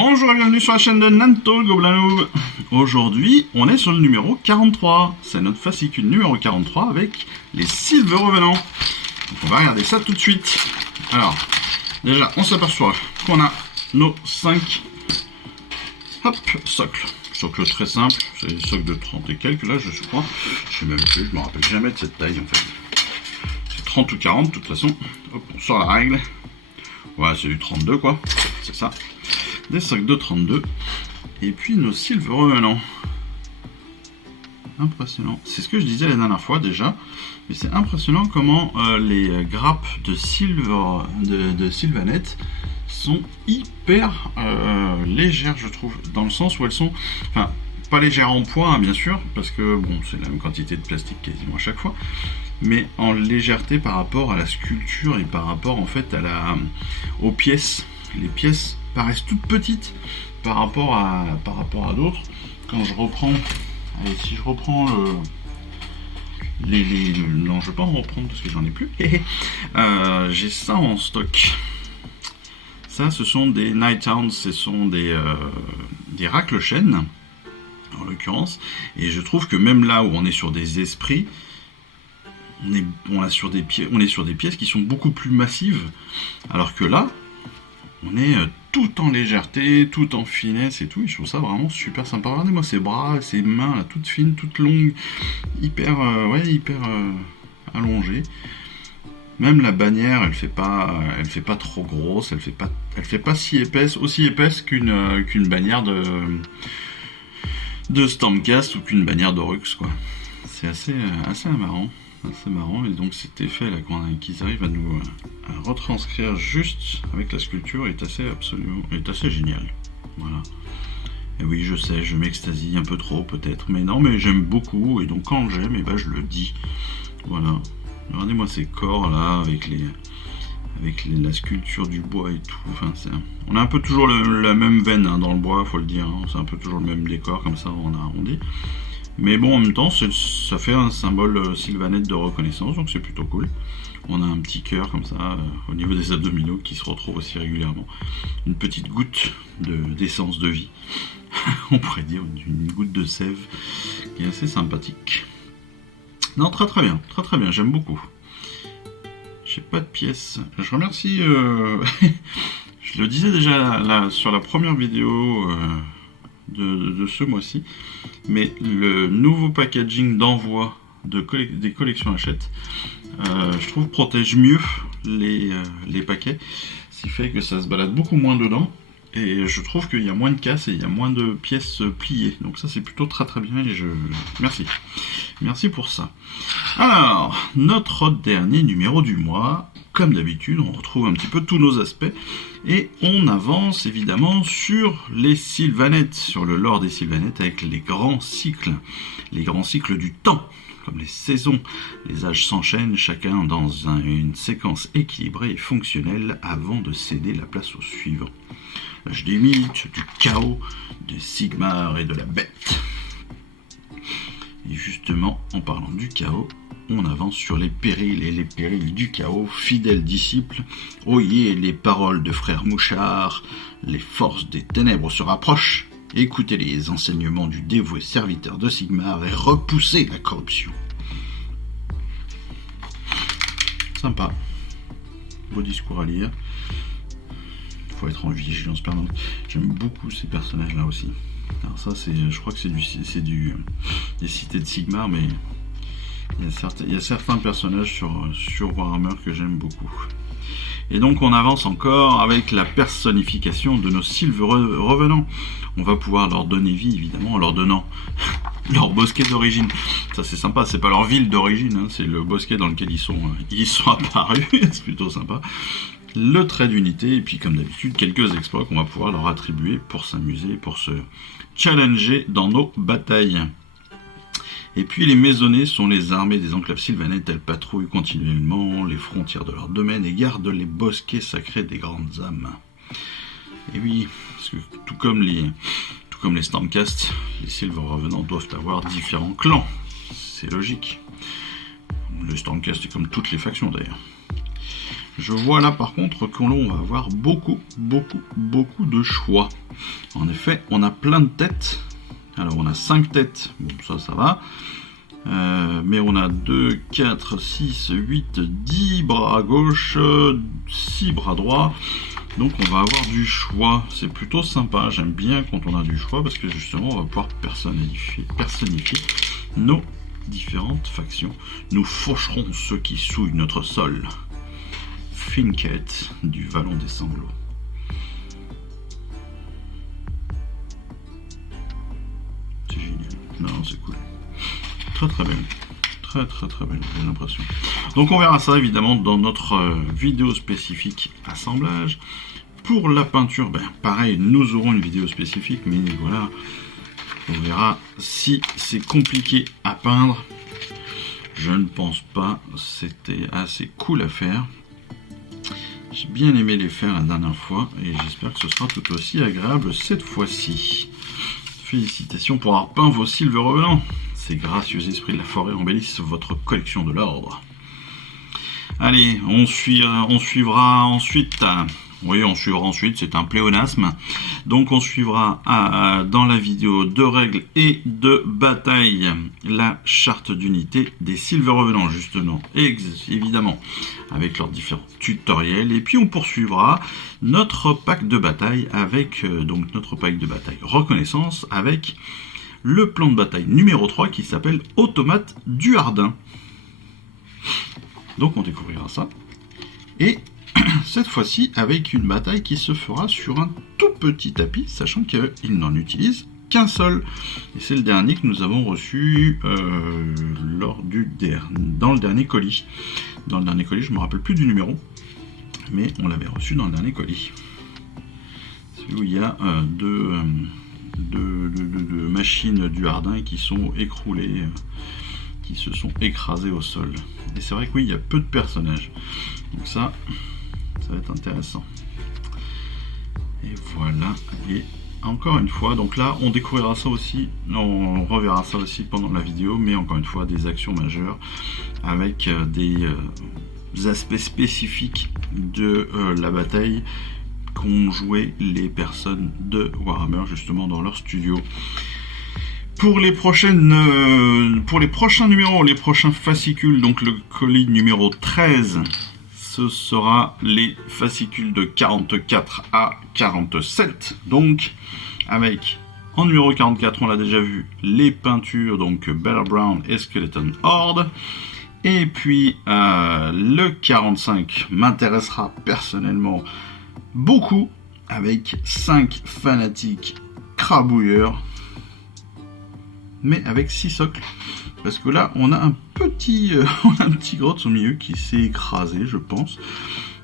Bonjour et bienvenue sur la chaîne de Nanto le Gobelin Noob. Aujourd'hui, on est sur le numéro 43. C'est notre fascicule numéro 43 avec les Silver Revenants. Donc on va regarder ça tout de suite. Alors, déjà, on s'aperçoit qu'on a nos 5 socles. Socle très simple, c'est des socles de 30 et quelques là, je crois. Je sais même plus, je me rappelle jamais de cette taille en fait. C'est 30 ou 40 de toute façon. Hop, on sort la règle. Ouais, c'est du 32 quoi, c'est ça. Des socles de 32. Et puis nos Silver Revenants. Impressionnant. C'est ce que je disais la dernière fois déjà. Mais c'est impressionnant comment les grappes de Sylvanette sont hyper légères, je trouve. Dans le sens où elles sont... Enfin, pas légères en poids, hein, bien sûr. Parce que, bon, c'est la même quantité de plastique quasiment à chaque fois. Mais en légèreté par rapport à la sculpture et par rapport en fait aux pièces. Les pièces paraissent toutes petites par rapport à d'autres. Quand je reprends, allez, si je reprends non, je vais pas en reprendre parce que j'en ai plus. J'ai ça en stock. Ça, ce sont des Nighthounds, ce sont des raclechênes en l'occurrence. Et je trouve que même là où on est sur des esprits, on est sur des pièces qui sont beaucoup plus massives, alors que là, on est tout en légèreté, tout en finesse et tout, et je trouve ça vraiment super sympa. Regardez-moi ces bras, ces mains là, toutes fines, toutes longues, hyper allongées. Même la bannière, elle fait pas trop grosse, elle fait pas si épaisse, aussi épaisse qu'une bannière de Stormcast ou qu'une bannière d'Orux quoi. C'est assez marrant. C'est marrant, et donc cet effet là qu'ils arrivent à nous retranscrire juste avec la sculpture est assez génial. Voilà. Et oui, je sais, je m'extasie un peu trop peut-être, mais non, mais j'aime beaucoup, et donc quand j'aime, et ben je le dis. Voilà. Regardez-moi ces corps là avec la sculpture du bois et tout. Enfin, on a un peu toujours la même veine hein, dans le bois, faut le dire. Hein. C'est un peu toujours le même décor comme ça, on a arrondi. Mais bon, en même temps, ça fait un symbole Sylvanette de reconnaissance, donc c'est plutôt cool. On a un petit cœur comme ça, au niveau des abdominaux, qui se retrouve aussi régulièrement. Une petite goutte d'essence de vie. On pourrait dire une goutte de sève, qui est assez sympathique. Non, très très bien, j'aime beaucoup. J'ai pas de pièces. Je remercie... je le disais déjà là, sur la première vidéo... de ce mois-ci, mais le nouveau packaging d'envoi des collections Hachette, je trouve protège mieux les paquets, ce qui fait que ça se balade beaucoup moins dedans, et je trouve qu'il y a moins de casse et il y a moins de pièces pliées, donc ça c'est plutôt très très bien, et merci pour ça. Alors, notre dernier numéro du mois, comme d'habitude, on retrouve un petit peu tous nos aspects, et on avance évidemment sur les Sylvanettes, sur le lore des Sylvanettes avec les grands cycles du temps, comme les saisons. Les âges s'enchaînent, chacun dans une séquence équilibrée et fonctionnelle avant de céder la place au suivant. L'âge des mythes, du chaos, des Sigmar et de la bête. Et justement, en parlant du chaos, on avance sur les périls et les périls du chaos, fidèles disciples. Oyez les paroles de frère Mouchard, les forces des ténèbres se rapprochent. Écoutez les enseignements du dévoué serviteur de Sigmar et repoussez la corruption. Sympa. Beau discours à lire. Il faut être en vigilance permanente. J'aime beaucoup ces personnages-là aussi. Alors ça, je crois que c'est des cités de Sigmar, mais il y a certains personnages sur Warhammer que j'aime beaucoup. Et donc on avance encore avec la personnification de nos Silver Revenants. On va pouvoir leur donner vie, évidemment, en leur donnant leur bosquet d'origine. Ça c'est sympa, c'est pas leur ville d'origine, hein, c'est le bosquet dans lequel ils sont apparus, c'est plutôt sympa. Le trait d'unité, et puis comme d'habitude, quelques exploits qu'on va pouvoir leur attribuer pour s'amuser, pour se challenger dans nos batailles. Et puis les maisonnées sont les armées des enclaves sylvanettes, elles patrouillent continuellement les frontières de leur domaine et gardent les bosquets sacrés des grandes âmes. Et oui, parce que tout comme les Stormcast, les Silver Revenants doivent avoir différents clans, c'est logique. Le Stormcast est comme toutes les factions d'ailleurs. Je vois là par contre qu'on va avoir beaucoup de choix. En effet, on a plein de têtes. Alors on a 5 têtes, bon ça va. Mais on a 2, 4, 6, 8, 10 bras à gauche, 6 bras droits. Donc on va avoir du choix. C'est plutôt sympa. J'aime bien quand on a du choix parce que justement on va pouvoir personnifier nos différentes factions. Nous faucherons ceux qui souillent notre sol. Finket du Vallon des Sanglots. C'est génial. Non, c'est cool. Très belle. Très belle, j'ai l'impression. Donc on verra ça évidemment dans notre vidéo spécifique assemblage. Pour la peinture, pareil, nous aurons une vidéo spécifique, mais voilà, on verra si c'est compliqué à peindre. Je ne pense pas, c'était assez cool à faire. J'ai bien aimé les faire la dernière fois et j'espère que ce sera tout aussi agréable cette fois-ci. Félicitations pour avoir peint vos Silver Revenants. Ces gracieux esprits de la forêt embellissent votre collection de l'ordre. Allez, on suivra ensuite. Oui, on suivra ensuite, c'est un pléonasme. Donc on suivra dans la vidéo de règles et de bataille la charte d'unité des Silver Revenants, justement, évidemment, avec leurs différents tutoriels. Et puis on poursuivra notre pack de bataille avec notre pack de bataille reconnaissance avec le plan de bataille numéro 3 qui s'appelle Automate du Hardin. Donc on découvrira ça. Et cette fois-ci avec une bataille qui se fera sur un tout petit tapis, sachant qu'il n'en utilise qu'un seul. Et c'est le dernier que nous avons reçu dans le dernier colis. Dans le dernier colis, je ne me rappelle plus du numéro, mais on l'avait reçu dans le dernier colis. C'est où il y a deux machines du Hardin qui sont écroulées, qui se sont écrasées au sol. Et c'est vrai que oui, il y a peu de personnages. Donc ça va être intéressant. Et voilà. Et encore une fois, donc là, on découvrira ça aussi, on reverra ça aussi pendant la vidéo, mais encore une fois, des actions majeures avec des aspects spécifiques de la bataille qu'ont joué les personnes de Warhammer justement dans leur studio. Pour les prochains numéros, les prochains fascicules, donc le colis numéro 13, ce sera les fascicules de 44 à 47. Donc, avec, en numéro 44, on l'a déjà vu, les peintures, donc Battle Brown et Skeleton Horde. Et puis, le 45 m'intéressera personnellement beaucoup, avec 5 fanatiques crabouilleurs, mais avec 6 socles. Parce que là, on a un petit grotte au milieu qui s'est écrasé, je pense.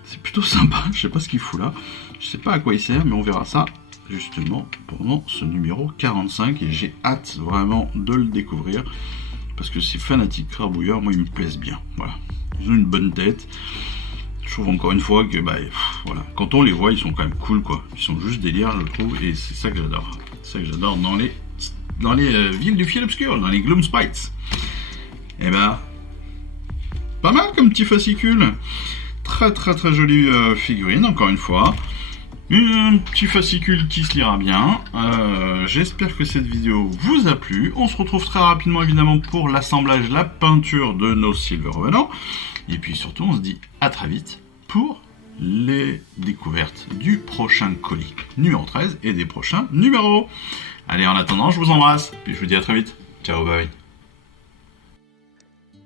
C'est plutôt sympa, je sais pas ce qu'il fout là. Je sais pas à quoi il sert, mais on verra ça justement pendant ce numéro 45. Et j'ai hâte vraiment de le découvrir. Parce que ces fanatiques crabouilleurs, moi, ils me plaisent bien. Voilà. Ils ont une bonne tête. Je trouve encore une fois que, voilà. Quand on les voit, ils sont quand même cool, quoi. Ils sont juste délire, je trouve. Et c'est ça que j'adore. C'est ça que j'adore dans les villes du fiel obscur, dans les Gloomspites. Et pas mal comme petit fascicule. Très jolie figurine, encore une fois. Un petit fascicule qui se lira bien. J'espère que cette vidéo vous a plu. On se retrouve très rapidement évidemment pour l'assemblage, la peinture de nos Silver Revenants. Et puis surtout, on se dit à très vite pour les découvertes du prochain colis numéro 13 et des prochains numéros. Allez, en attendant, je vous embrasse. Puis je vous dis à très vite. Ciao, bye.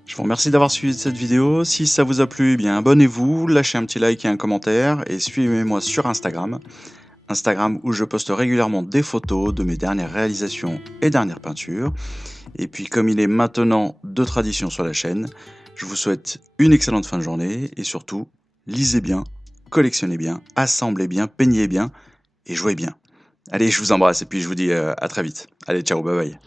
Je vous remercie d'avoir suivi cette vidéo. Si ça vous a plu, abonnez-vous, lâchez un petit like et un commentaire et suivez-moi sur Instagram. Instagram où je poste régulièrement des photos de mes dernières réalisations et dernières peintures. Et puis comme il est maintenant de tradition sur la chaîne, je vous souhaite une excellente fin de journée et surtout, lisez bien, collectionnez bien, assemblez bien, peignez bien et jouez bien. Allez, je vous embrasse et puis je vous dis à très vite. Allez, ciao, bye bye.